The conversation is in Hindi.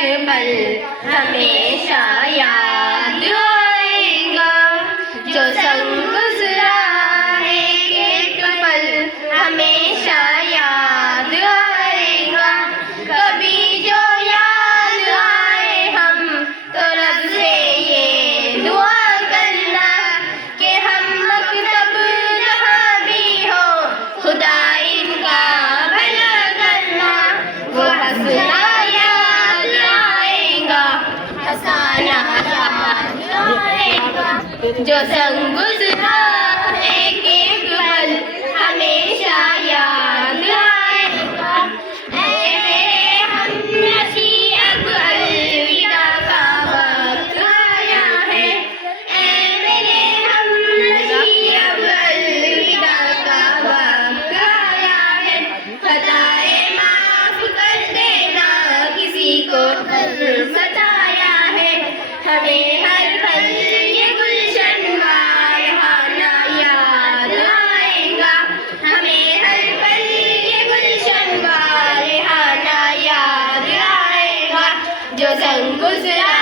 एक पल हमेशा याद आएगा, जो संग गुजरा एक एक पल हमेशा याद आएगा। कभी जो याद आए हम तो रब से ये दुआ करना कि हम मकतब जहाँ भी हो खुदा इनका भला करना। वो हंसना याद आएगा, हंसाना याद आएगा, जो संग गुजरा एक एक पल हमेशा याद आएगा। ऐ मेरे हमनशी अब अलविदा का वक्त आया है, ऐ मेरे हमनशी अब अलविदा का वक्त आया है। खताएं माफ कर देना किसी को कल बताया है, हमें हर पल ये गुलशन वारहाना याद आएगा, हमें हर पल ये गुलशन वारहाना याद आएगा, जो संग गुजरा